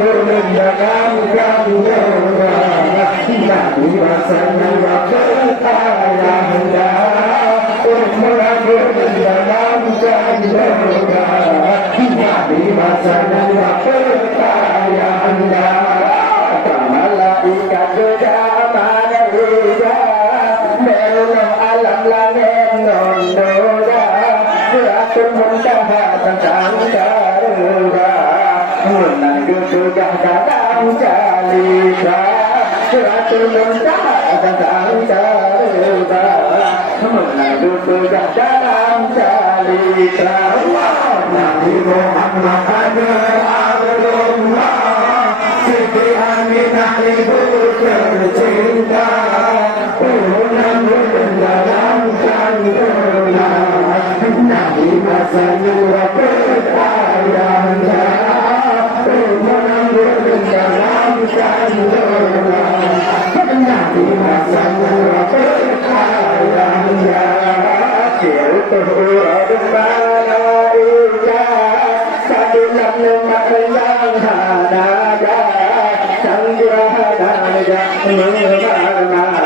berlendangan gandora Nabi masanya berkayanda Umrah berlendangan gandora Nabi masanya berkayanda Malaikat kedaman rida Melunuh alam langit nondoda Rasul muntaha tentang darurat Menang gegah dalam jalika Rasul muntaha tentang darurat Menang gegah dalam jalika Nabi Muhammad Abdullah Siti Aminah ibu tercinta Pulang dalam kandungan Nabi masanya berkayanda Pulang dalam kandungan Nabi masanya berkayanda Kiltuh malaikat Sadulah lemak yang hadaga Sanggirahadanaga mengemar-mar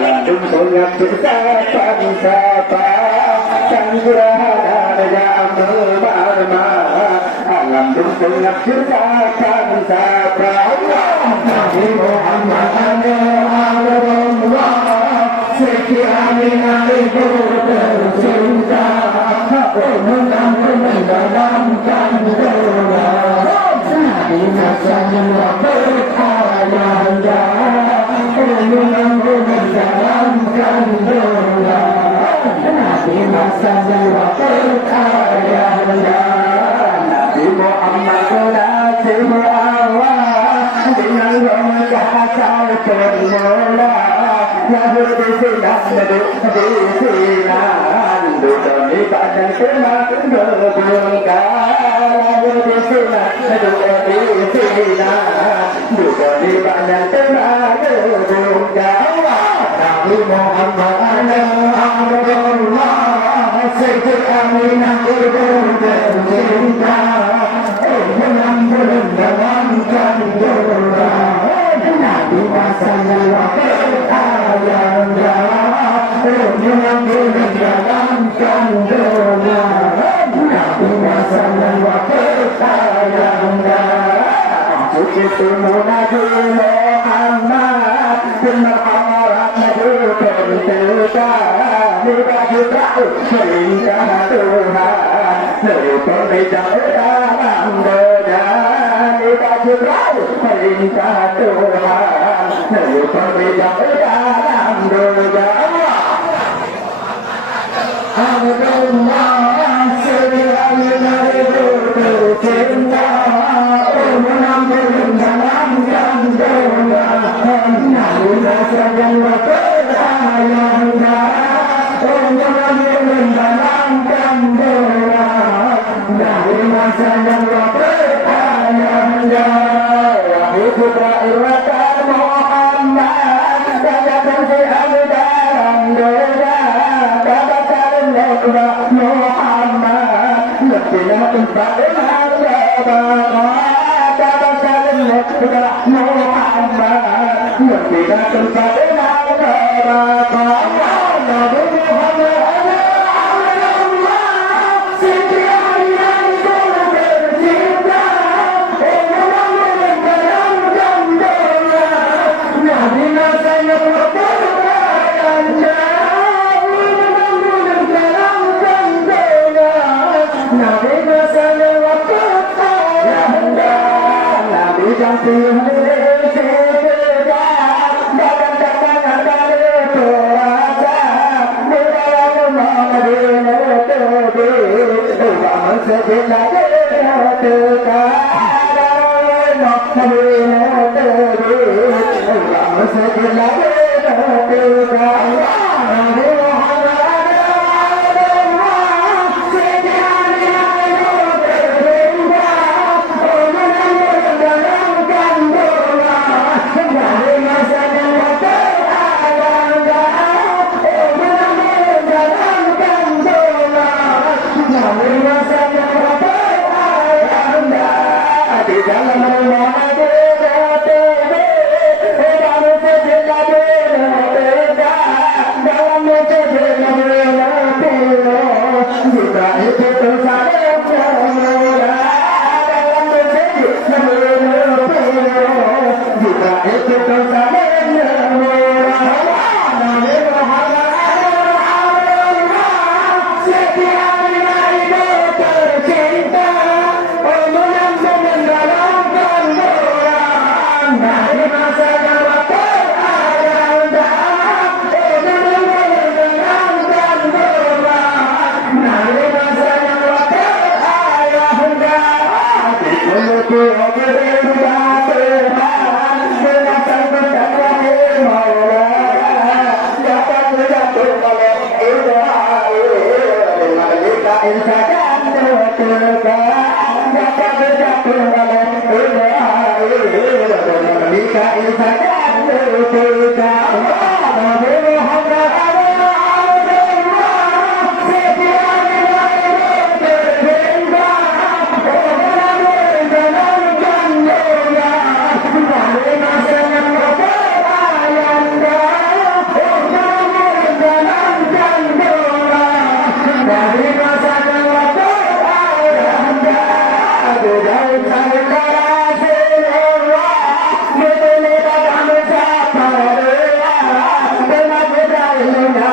Dalam sunyak ceritakan siapa Sanggirahadanaga mengemar Dalam sunyak ceritakan siapa Nabi Muhammad Rasulullah Siti Aminah ibu tercinta Menang dalam kandungan Nabi masanya berkayanda Menang dalam kandungan Nabi masanya berkayanda Nabi Muhammad Nasir Allah Dengan lomba asal bermula Lahir di sinan, di sinan Duduk di badan semakin berbungkar Lahir di sinan, duduk di sinan Duduk di badan semakin berbungkar Nabi Muhammad Abdullah Siti Aminah ibu tercinta Menang dalam kandungan Nabi masanya berkayanda Menang dalam kandungan Nabi masanya berkayanda Begitu Nabi Muhammad Benar amarat Nabi berdoa Mudah Jibril perintah Tuhan Nabi berdoa dalam doa Mudah Jibril perintah Tuhan Nabi berdoa dalam doa Abdullah Siti Aminah ibu tercinta Menang dalam kandungan Nabi masanya berkayanda Menang dalam kandungan Nabi masanya berkayanda Wahai Jibril wahai Muhammad Katakan si Abu dalam doa Katakan Muhammad Lebih tempat dengan Katakan Muhammad Lebih tempat dengan Nabi Muhammad Siti Aminah ibu tercinta Menang dalam kandungan Nabi masanya berkayanda Menang dalam kandungan Nabi masanya berkayanda Nabi jangan Nabi masanya Hãy subscribe cho kênh Ghiền Mì Gõ để không bỏ lỡ